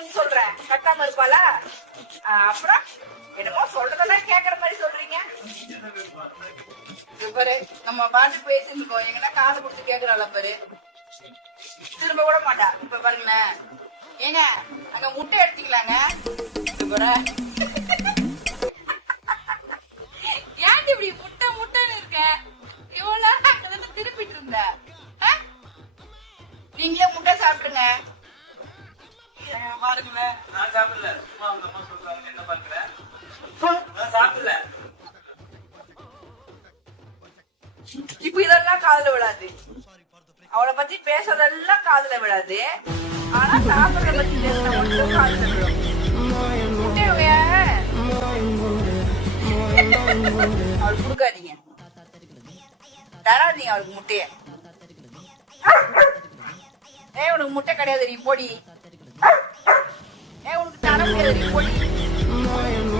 இருந்து சொல்றேன் கட்டாம இருப்பாளா? அப்புறம் என்னமோ சொல்றதெல்லாம் கேக்குற மாதிரி சொல்றீங்க. இது பாரு நம்ம பாட்டு பேசிட்டு இருக்கோம். எங்கன்னா காது கொடுத்து கேக்குறாள் பாரு. திரும்ப கூட மாட்டா. இப்ப பாருங்களேன் ஏங்க அங்க முட்டை எடுத்துக்கலாங்க ஏன் ஏன்டி இப்படி முட்டை முட்டைன்னு இருக்க? இவ்வளவு நேரம் அங்கதானே திருப்பிட்டு இருந்த? ஆ? நீங்களே முட்டை சாப்பிடுங்க. ஏங்க, நான் சாப்பிடல. சும்மா அவங்க அம்மா சொல்றாங்க. என்ன பாக்குறேன் நான் சாப்பிடல. இப்ப இதெல்லாம் காதுல விழாது. அவளை பத்தி பேசுறதெல்லாம் காதுல விழாது. ஆனா சாப்பிடுறத பத்தி பேசுற மட்டும் காதுல விழும். முட்டையை அவளுக்கு கொடுக்காதீங்க. தராதீங்க அவளுக்கு முட்டைய. ஏ உனக்கு முட்டை கிடையாது. நீ போடி. ஏ உனக்கு தர முடியாது நீ பொடி